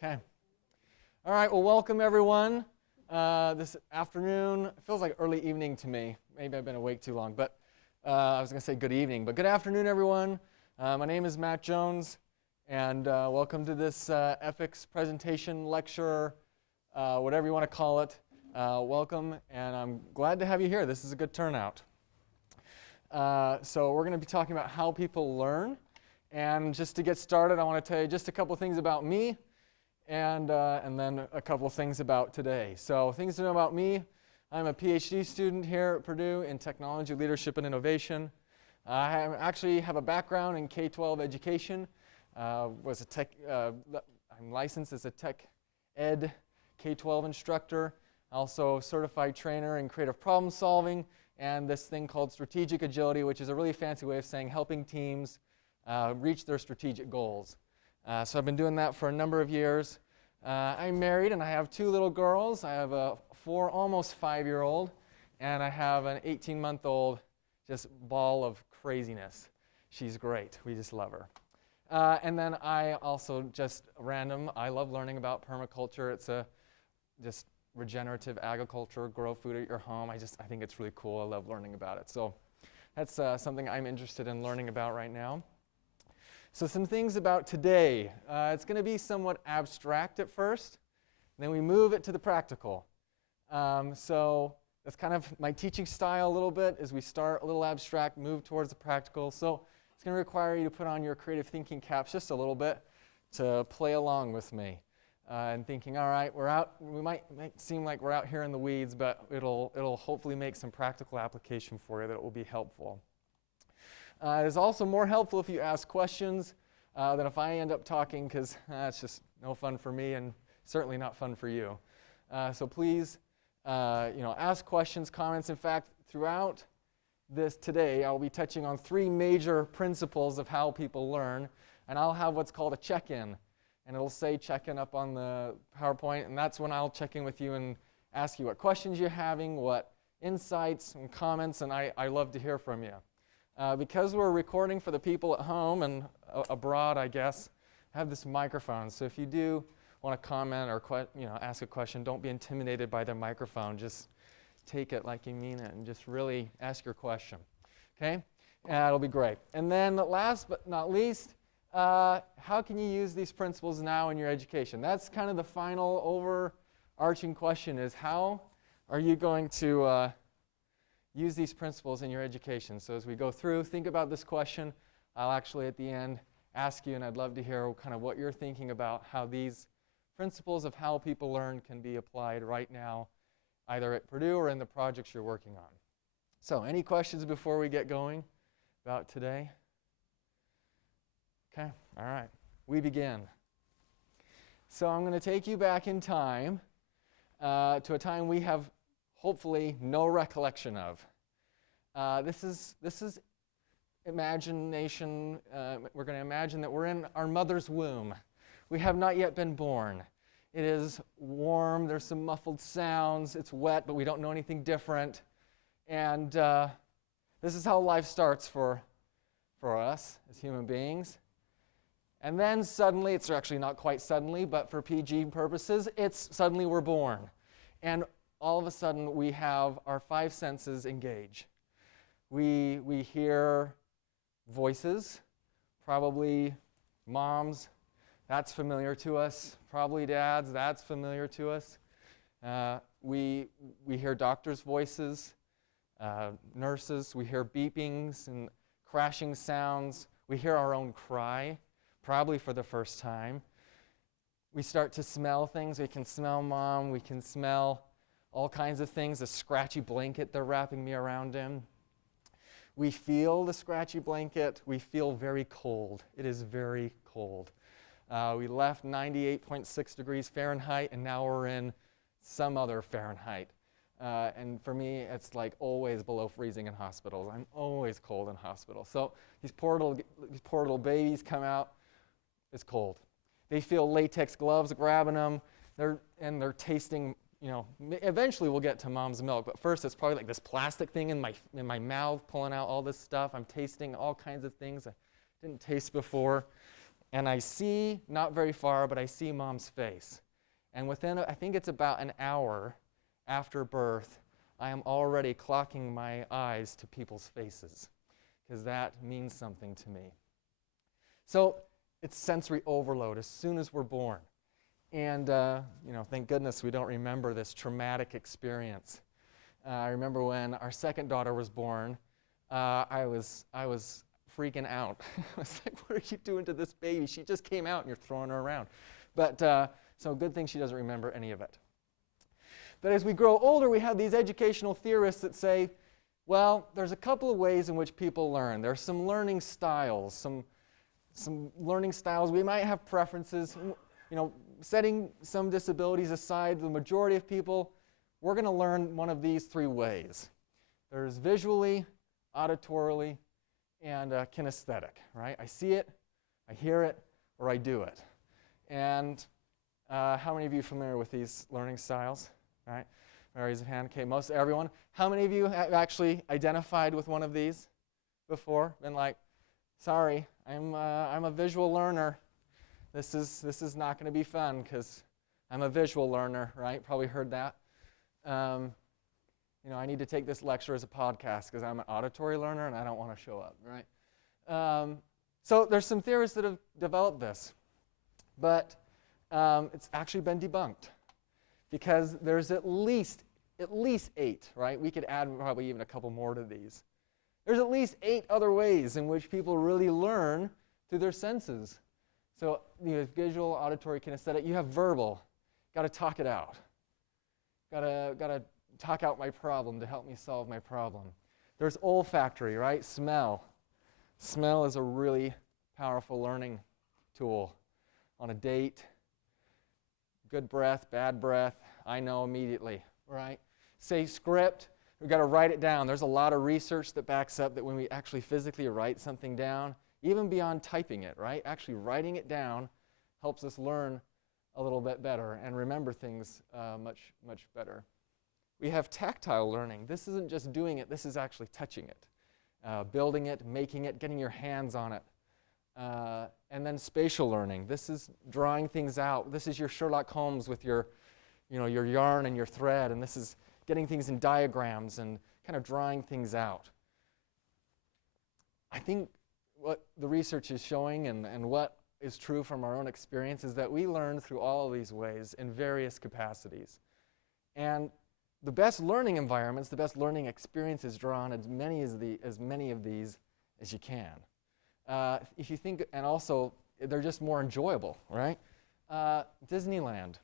Okay. All right, well, welcome everyone. This afternoon, it feels like early evening to me. Maybe I've been awake too long, but I was going to say good evening. But good afternoon, everyone. My name is Matt Jones, and welcome to this EPICS presentation, lecture, whatever you want to call it. Welcome, and I'm glad to have you here. This is a good turnout. So we're going to be talking about how people learn. And just to get started, I want to tell you just a couple things about me, and then a couple things about today. So things to know about me: I'm a PhD student here at Purdue in technology, leadership, and innovation. I actually have a background in K-12 education. I'm licensed as a tech ed K-12 instructor, also a certified trainer in creative problem solving, and this thing called strategic agility, which is a really fancy way of saying helping teams reach their strategic goals. So I've been doing that for a number of years. I'm married and I have two little girls. I have a almost 5-year-old, and I have an 18-month-old just ball of craziness. She's great. We just love her. And then I also I love learning about permaculture. It's just regenerative agriculture, grow food at your home. I think it's really cool. I love learning about it. So that's something I'm interested in learning about right now. So some things about today. It's going to be somewhat abstract at first, then we move it to the practical. So that's kind of my teaching style a little bit, as we start a little abstract, move towards the practical. So it's going to require you to put on your creative thinking caps just a little bit to play along with me. And thinking, all right, we're out. We might seem like we're out here in the weeds, but it'll hopefully make some practical application for you that will be helpful. It is also more helpful if you ask questions than if I end up talking, because it's just no fun for me and certainly not fun for you. So please, ask questions, comments. In fact, throughout this today, I'll be touching on 3 major principles of how people learn, and I'll have what's called a check-in. And it'll say check-in up on the PowerPoint, and that's when I'll check in with you and ask you what questions you're having, what insights and comments, and I love to hear from you. Because we're recording for the people at home and abroad, I guess, I have this microphone. So if you do want to comment or ask a question, don't be intimidated by the microphone. Just take it like you mean it and just really ask your question. Okay? It'll be great. And then last but not least, how can you use these principles now in your education? That's kind of the final overarching question, is how are you going to use these principles in your education? So as we go through, think about this question. I'll actually at the end ask you, and I'd love to hear kind of what you're thinking about how these principles of how people learn can be applied right now, either at Purdue or in the projects you're working on. So any questions before we get going about today? Okay, all right, we begin. So I'm going to take you back in time to a time we have hopefully no recollection of. This is imagination. We're going to imagine that we're in our mother's womb. We have not yet been born. It is warm. There's some muffled sounds. It's wet, but we don't know anything different. And this is how life starts for us as human beings. And then suddenly, it's actually not quite suddenly, but for PG purposes, it's suddenly we're born. And all of a sudden, we have our 5 senses engage. We hear voices, probably moms, that's familiar to us. Probably dads, that's familiar to us. We hear doctors' voices, nurses. We hear beepings and crashing sounds. We hear our own cry, probably for the first time. We start to smell things. We can smell mom. We can smell all kinds of things, the scratchy blanket they're wrapping me around in. We feel the scratchy blanket. We feel very cold. It is very cold. We left 98.6 degrees Fahrenheit, and now we're in some other Fahrenheit. And for me, it's like always below freezing in hospitals. I'm always cold in hospitals. So these poor little babies come out. It's cold. They feel latex gloves grabbing them. They're tasting. Eventually we'll get to mom's milk, but first it's probably like this plastic thing in my mouth, pulling out all this stuff. I'm tasting all kinds of things I didn't taste before. and I see, not very far, but I see Mom's face. And within, I think it's about an hour after birth, I am already clocking my eyes to people's faces, because that means something to me. So it's sensory overload as soon as we're born. And thank goodness we don't remember this traumatic experience. I remember when our second daughter was born, I was freaking out. I was like, what are you doing to this baby? She just came out and you're throwing her around. But so good thing she doesn't remember any of it. But as we grow older, we have these educational theorists that say, well, there's a couple of ways in which people learn. There's some learning styles, some learning styles. We might have preferences. Setting some disabilities aside, the majority of people, we're going to learn one of these three ways. There's visually, auditorily, and kinesthetic, right? I see it, I hear it, or I do it. And how many of you are familiar with these learning styles? Right? Raise your hand. Okay, most everyone. How many of you have actually identified with one of these before? Been like, sorry, I'm a visual learner. This is not going to be fun because I'm a visual learner, right? Probably heard that. I need to take this lecture as a podcast because I'm an auditory learner and I don't want to show up, right? So there's some theorists that have developed this, but it's actually been debunked because there's at least 8, right? We could add probably even a couple more to these. There's at least 8 other ways in which people really learn through their senses. So you have visual, auditory, kinesthetic. You have verbal. Got to talk it out. Got to talk out my problem to help me solve my problem. There's olfactory, right? Smell. Smell is a really powerful learning tool. On a date, good breath, bad breath, I know immediately, right? Say script, we've got to write it down. There's a lot of research that backs up that when we actually physically write something down, even beyond typing it, right? Actually writing it down helps us learn a little bit better and remember things much, much better. We have tactile learning. This isn't just doing it, this is actually touching it, building it, making it, getting your hands on it. And then spatial learning. This is drawing things out. This is your Sherlock Holmes with your yarn and your thread, and this is getting things in diagrams and kind of drawing things out. I think what the research is showing and what is true from our own experience is that we learn through all of these ways in various capacities. And the best learning environments, the best learning experiences draw on as many of these as you can. If you think, and also they're just more enjoyable, right? Disneyland.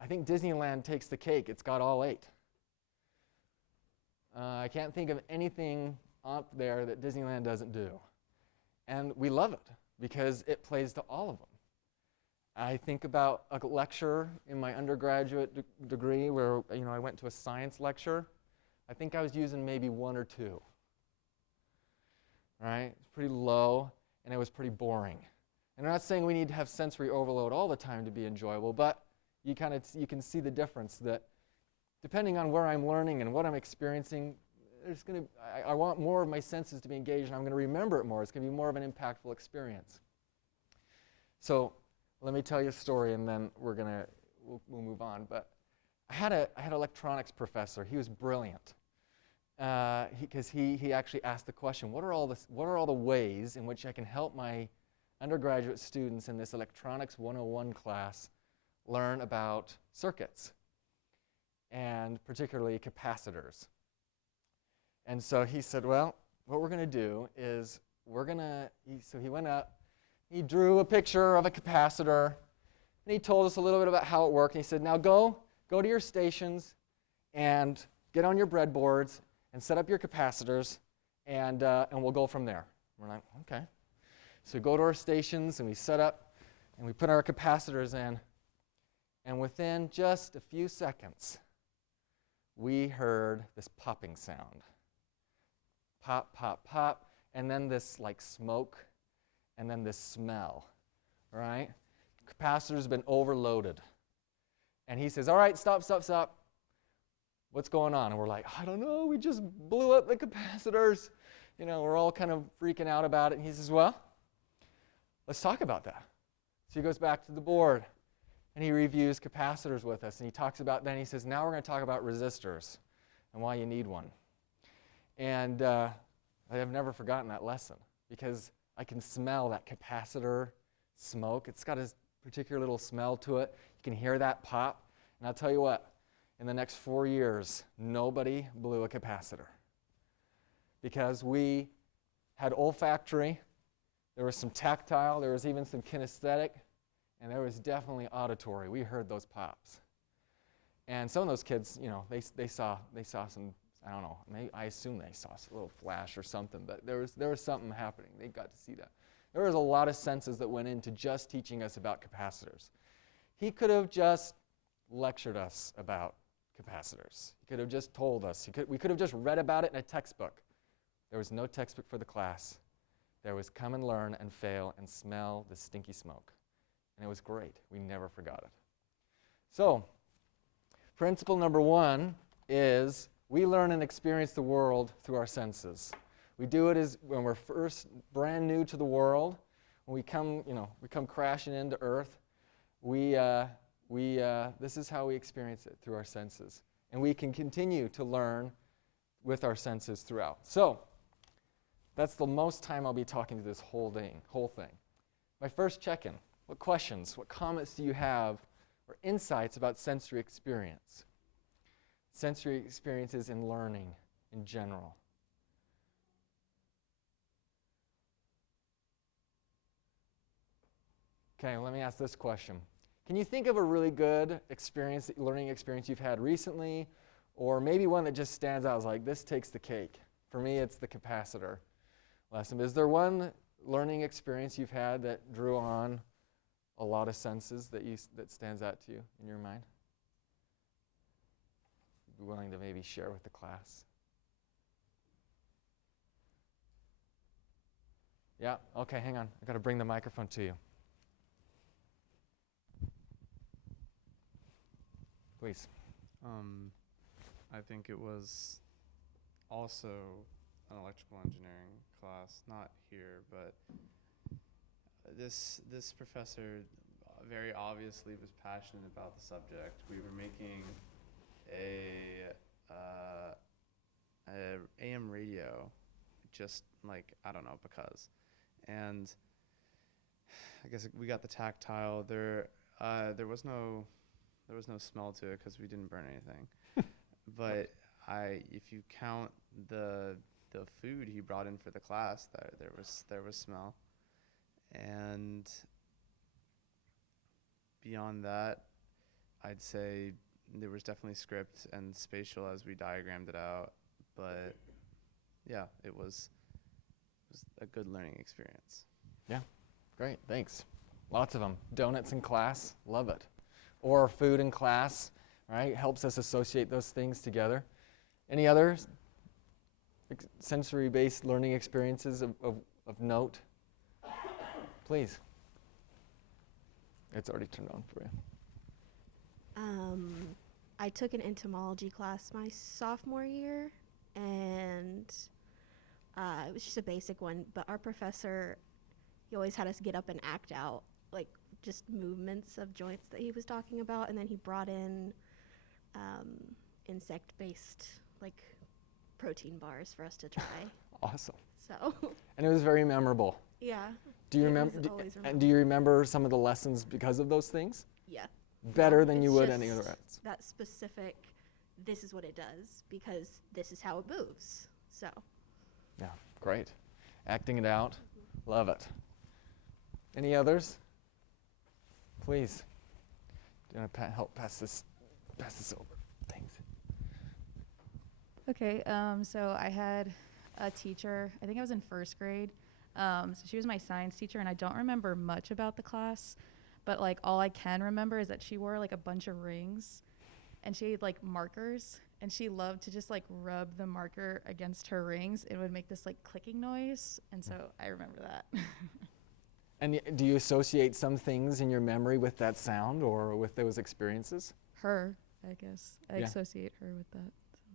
I think Disneyland takes the cake. It's got all 8. I can't think of anything up there that Disneyland doesn't do. And we love it because it plays to all of them. I think about a lecture in my undergraduate degree where I went to a science lecture. I think I was using maybe 1 or 2. Right? It's pretty low, and it was pretty boring. And I'm not saying we need to have sensory overload all the time to be enjoyable, but you can see the difference that depending on where I'm learning and what I'm experiencing, I want more of my senses to be engaged, and I'm going to remember it more. It's going to be more of an impactful experience. So let me tell you a story, and then we'll move on. But I had an electronics professor. He was brilliant. Because he actually asked the question, what are all the ways in which I can help my undergraduate students in this Electronics 101 class learn about circuits, and particularly capacitors. And so he said, well, what we're going to do is so he went up, he drew a picture of a capacitor, and he told us a little bit about how it worked. And he said, now go to your stations and get on your breadboards and set up your capacitors, and we'll go from there. We're like, okay. So we go to our stations, and we set up, and we put our capacitors in, and within just a few seconds, we heard this popping sound. Pop, pop, pop, and then this like smoke, and then this smell, right? Capacitor's been overloaded. And he says, all right, stop. What's going on? And we're like, I don't know, we just blew up the capacitors. We're all kind of freaking out about it. And he says, well, let's talk about that. So he goes back to the board, and he reviews capacitors with us, and he talks about, then he says, now we're going to talk about resistors and why you need one. And I have never forgotten that lesson, because I can smell that capacitor smoke. It's got a particular little smell to it. You can hear that pop. And I'll tell you what, in the next 4 years, nobody blew a capacitor, because we had olfactory, there was some tactile, there was even some kinesthetic, and there was definitely auditory. We heard those pops. And some of those kids, you know, they saw some, I don't know, I assume they saw a little flash or something, but there was something happening. They got to see that. There was a lot of senses that went into just teaching us about capacitors. He could have just lectured us about capacitors. He could have just told us. We could have just read about it in a textbook. There was no textbook for the class. There was come and learn and fail and smell the stinky smoke. And it was great. We never forgot it. So, principle number 1 is we learn and experience the world through our senses. We do it when we're first brand new to the world. When we come crashing into Earth, this is how we experience it, through our senses. And we can continue to learn with our senses throughout. So, that's the most time I'll be talking to this whole thing. My first check-in. What questions, what comments do you have, or insights about sensory experience? Sensory experiences in learning in general. Okay, let me ask this question. Can you think of a really good learning experience you've had recently, or maybe one that just stands out as like, this takes the cake? For me, it's the capacitor lesson. Is there one learning experience you've had that drew on a lot of senses that stands out to you in your mind? You'd be willing to maybe share with the class? Yeah, okay, hang on. I've got to bring the microphone to you. Please. I think it was also an electrical engineering class, not here, but this professor very obviously was passionate about the subject. We were making a AM radio, just like, I don't know, because. And I guess we got the tactile. There was no smell to it because we didn't burn anything. But if you count the food he brought in for the class, there was smell. And beyond that, I'd say there was definitely script and spatial as we diagrammed it out. But yeah, it was a good learning experience. Yeah, great, thanks. Lots of them. Donuts in class, love it. Or food in class, right? Helps us associate those things together. Any other sensory-based learning experiences of note? Please. It's already turned on for you. I took an entomology class my sophomore year, and it was just a basic one, but our professor, he always had us get up and act out, like, just movements of joints that he was talking about, and then he brought in insect-based, like, protein bars for us to try. Awesome. So. And it was very memorable. Yeah. Do you remember? And do you remember some of the lessons because of those things? Yeah. Better than you would any other else. That specific, this is what it does because this is how it moves. So. Yeah, great. Acting it out, love it. Any others? Please. Do you want to help pass this over? Thanks. Okay, so I had a teacher, I think I was in first grade. So she was my science teacher, and I don't remember much about the class, but like all I can remember is that she wore like a bunch of rings, and she had like markers, and she loved to just like rub the marker against her rings. It would make this like clicking noise, and so I remember that. And do you associate some things in your memory with that sound or with those experiences? Her, I guess. I associate her with that. So.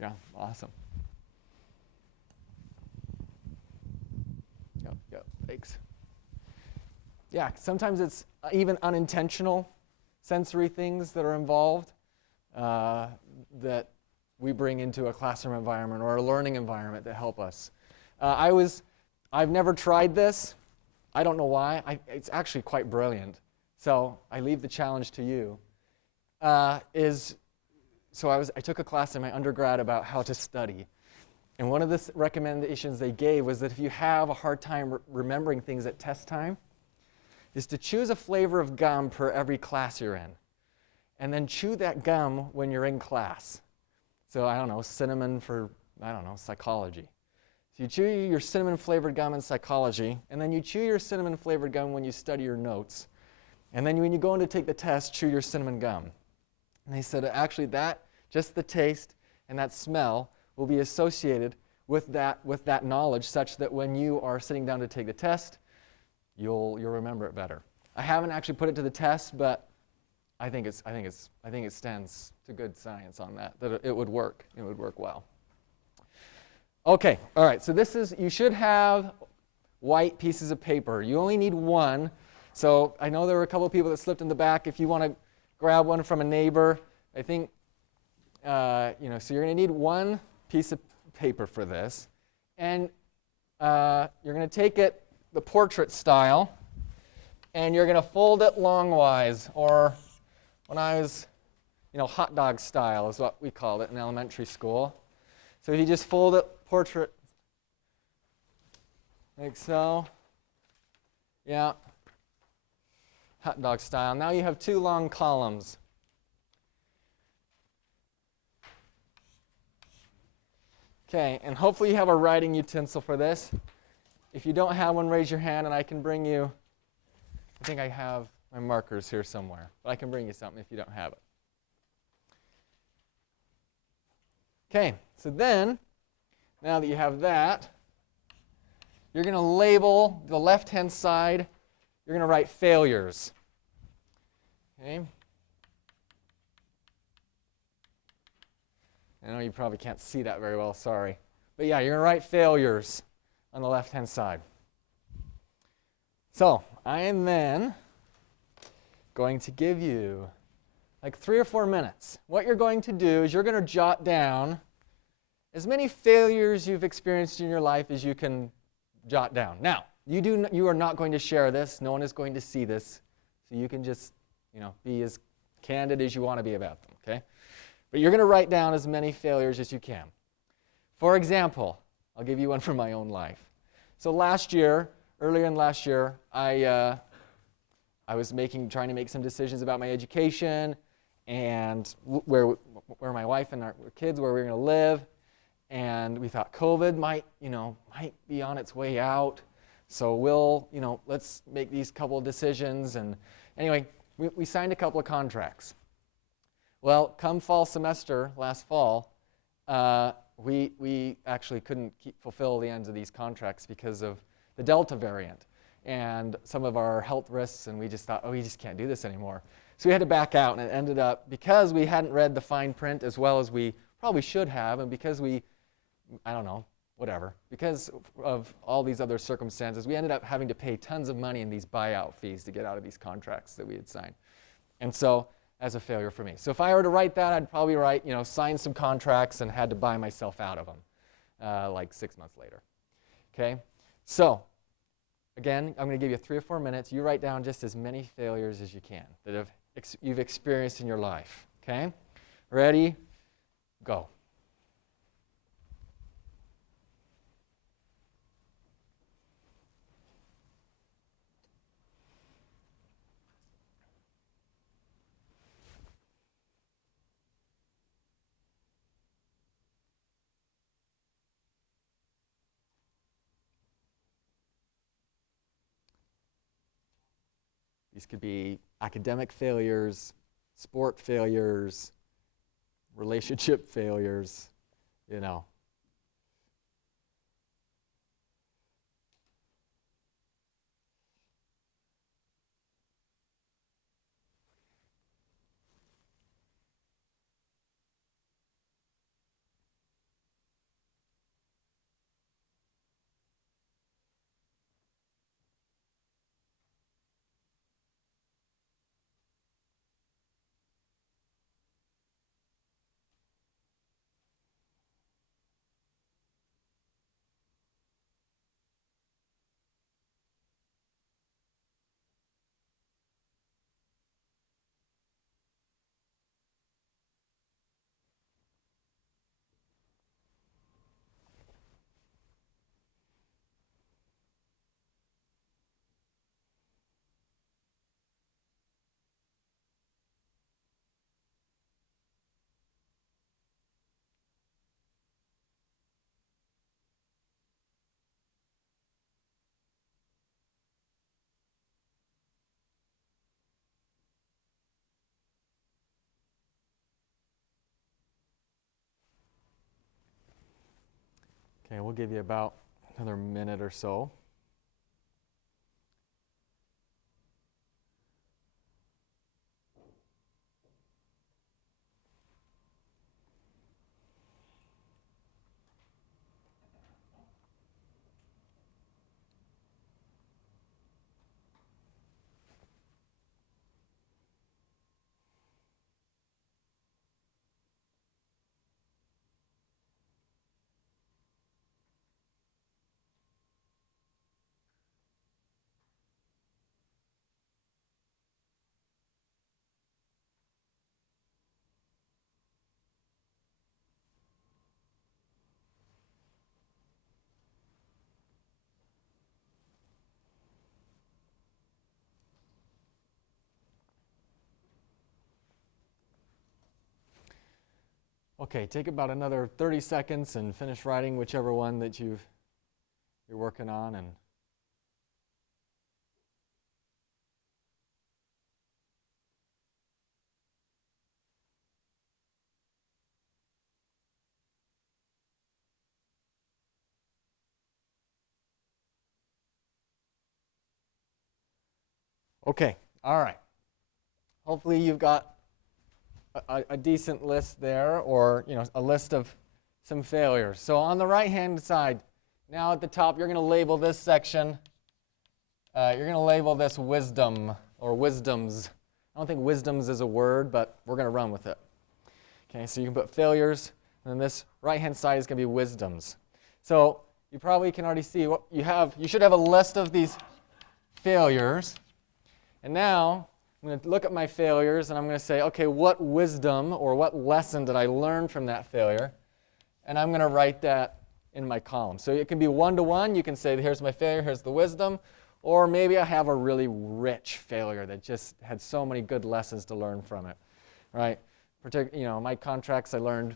Yeah, awesome. Yeah, thanks. yeah, sometimes it's even unintentional sensory things that are involved that we bring into a classroom environment or a learning environment that help us. I've never tried this. I don't know why. It's actually quite brilliant. So I leave the challenge to you. I took a class in my undergrad about how to study. And one of the recommendations they gave was that if you have a hard time remembering things at test time, is to choose a flavor of gum per every class you're in. And then chew that gum when you're in class. So I don't know, cinnamon for, I don't know, psychology. So you chew your cinnamon flavored gum in psychology, and then you chew your cinnamon flavored gum when you study your notes. And then when you go in to take the test, chew your cinnamon gum. And they said actually that, just the taste and that smell will be associated with that knowledge such that when you are sitting down to take the test, you'll remember it better. I haven't actually put it to the test, but I think it stands to good science on that it would work. It would work well. Okay, all right, so you should have white pieces of paper. You only need one. So I know there were a couple of people that slipped in the back. If you want to grab one from a neighbor, I think, so you're going to need one piece of paper for this. And you're going to take it the portrait style, and you're going to fold it longwise, or when I was, hot dog style is what we called it in elementary school. So if you just fold it portrait like so, yeah, hot dog style. Now you have two long columns. Okay, and hopefully you have a writing utensil for this. If you don't have one, raise your hand and I can bring you, I think I have my markers here somewhere, but I can bring you something if you don't have it. Okay, so then, now that you have that, you're going to label the left-hand side, you're going to write failures. Okay? I know you probably can't see that very well, sorry. But yeah, you're going to write failures on the left-hand side. So, I am then going to give you like 3 or 4 minutes. What you're going to do is you're going to jot down as many failures you've experienced in your life as you can jot down. Now, you are not going to share this. No one is going to see this. So you can just, be as candid as you want to be about them, okay? But you're going to write down as many failures as you can. For example, I'll give you one from my own life. So earlier in last year, I was trying to make some decisions about my education and where my wife and our kids, where we were going to live. And we thought COVID might be on its way out. So let's make these couple of decisions. And anyway, we signed a couple of contracts. Well, come fall semester, last fall, we actually couldn't fulfill the ends of these contracts because of the Delta variant and some of our health risks, and we just thought, we just can't do this anymore. So we had to back out, and it ended up, because we hadn't read the fine print as well as we probably should have, and because because of all these other circumstances, we ended up having to pay tons of money in these buyout fees to get out of these contracts that we had signed. And so, as a failure for me. So if I were to write that, I'd probably write, sign some contracts and had to buy myself out of them, like 6 months later. Okay? So, again, I'm going to give you 3 or 4 minutes. You write down just as many failures as you can that you've experienced in your life. Okay? Ready? Go. These could be academic failures, sport failures, relationship failures, Okay, we'll give you about another minute or so. Okay, take about another 30 seconds and finish writing whichever one that you're working on. And okay, all right. Hopefully you've got a decent list there, or a list of some failures. So on the right-hand side, now at the top, you're going to label this section. You're going to label this wisdom or wisdoms. I don't think wisdoms is a word, but we're going to run with it. Okay, so you can put failures, and then this right-hand side is going to be wisdoms. So you probably can already see what you have. You should have a list of these failures. And now I'm going to look at my failures, and I'm going to say, okay, what wisdom or what lesson did I learn from that failure? And I'm going to write that in my column. So it can be one-to-one. You can say, here's my failure, here's the wisdom. Or maybe I have a really rich failure that just had so many good lessons to learn from it, right? My contracts, I learned,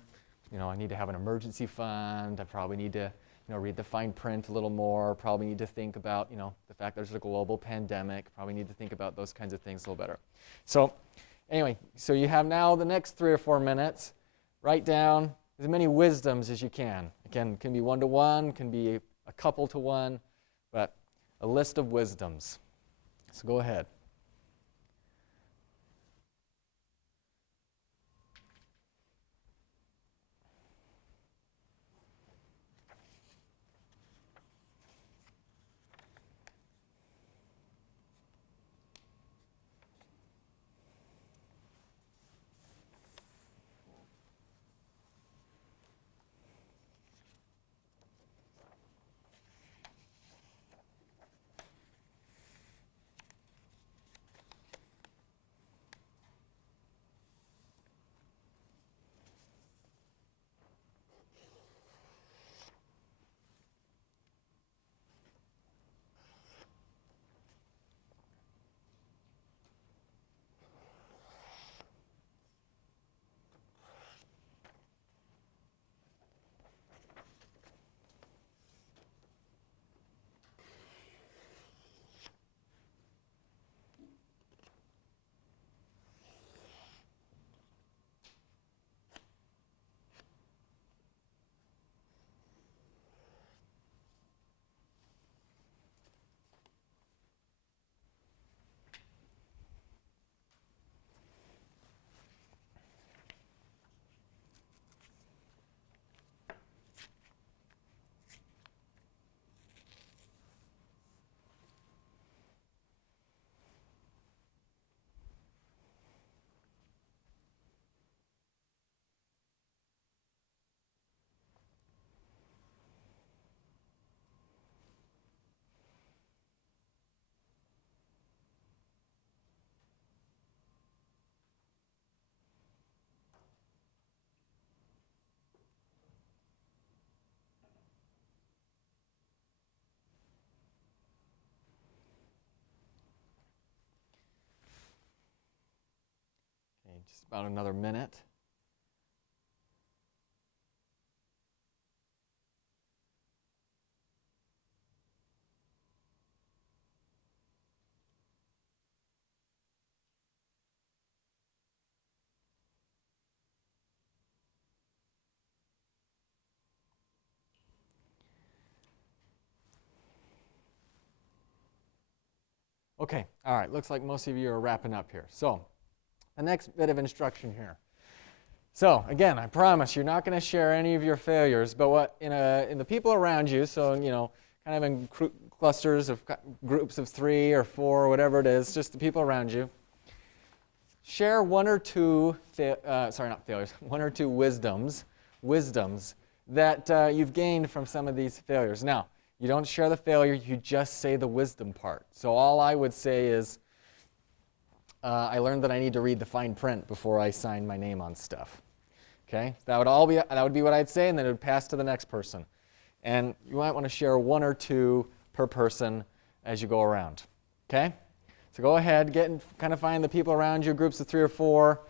I need to have an emergency fund. I probably need to, read the fine print a little more. Probably need to think about, the fact there's a global pandemic. Probably need to think about those kinds of things a little better. So anyway, so you have now the next 3 or 4 minutes. Write down as many wisdoms as you can. Again, it can be one-to-one, can be a couple to one, but a list of wisdoms. So go ahead. Okay, just about another minute. Okay, all right, looks like most of you are wrapping up here. So, the next bit of instruction here. So, again, I promise you're not going to share any of your failures, but what in the people around you, so, kind of in clusters of groups of 3 or 4 or whatever it is, just the people around you, share one or two, one or two wisdoms that you've gained from some of these failures. Now, you don't share the failure, you just say the wisdom part. So all I would say is, I learned that I need to read the fine print before I sign my name on stuff. Okay? That would be what I'd say, and then it would pass to the next person. And you might want to share 1 or 2 per person as you go around. Okay? So go ahead, kind of find the people around you, groups of 3 or 4,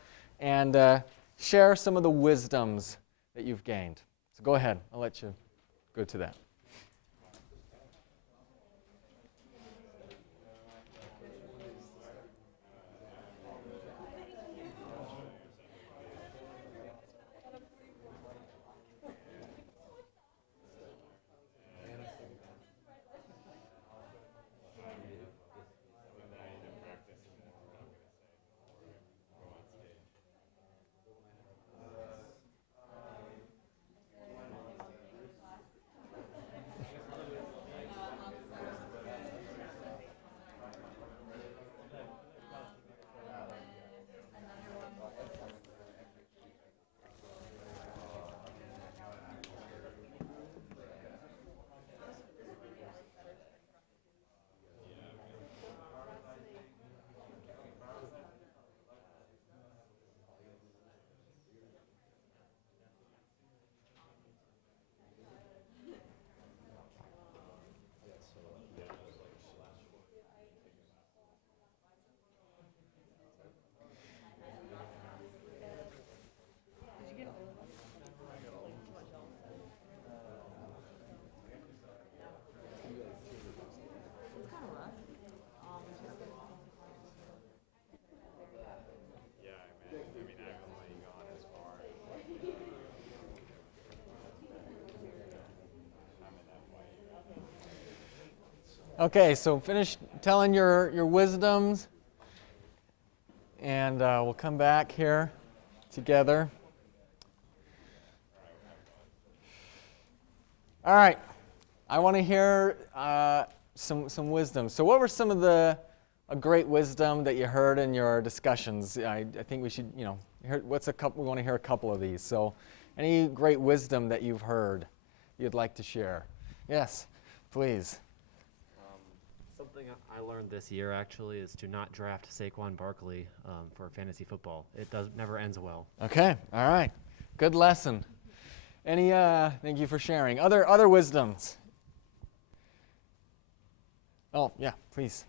and share some of the wisdoms that you've gained. So go ahead, I'll let you go to that. Okay, so finish telling your wisdoms, and we'll come back here together. All right, I want to hear some wisdom. So what were some of a great wisdom that you heard in your discussions? I think we should, we want to hear a couple of these. So any great wisdom that you've heard you'd like to share? Yes, please. Something I learned this year actually is to not draft Saquon Barkley for fantasy football. It never ends well. Okay, all right, good lesson. Thank you for sharing. Other wisdoms? Oh, yeah, please.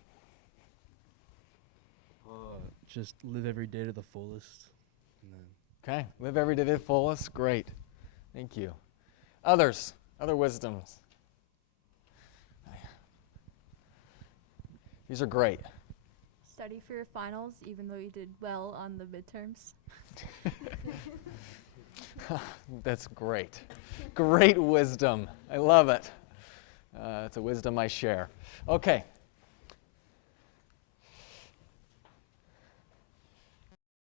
Just live every day to the fullest. Okay, live every day to the fullest. Great. Thank you. Other wisdoms? These are great. Study for your finals, even though you did well on the midterms. That's great. Great wisdom. I love it. It's a wisdom I share. Okay.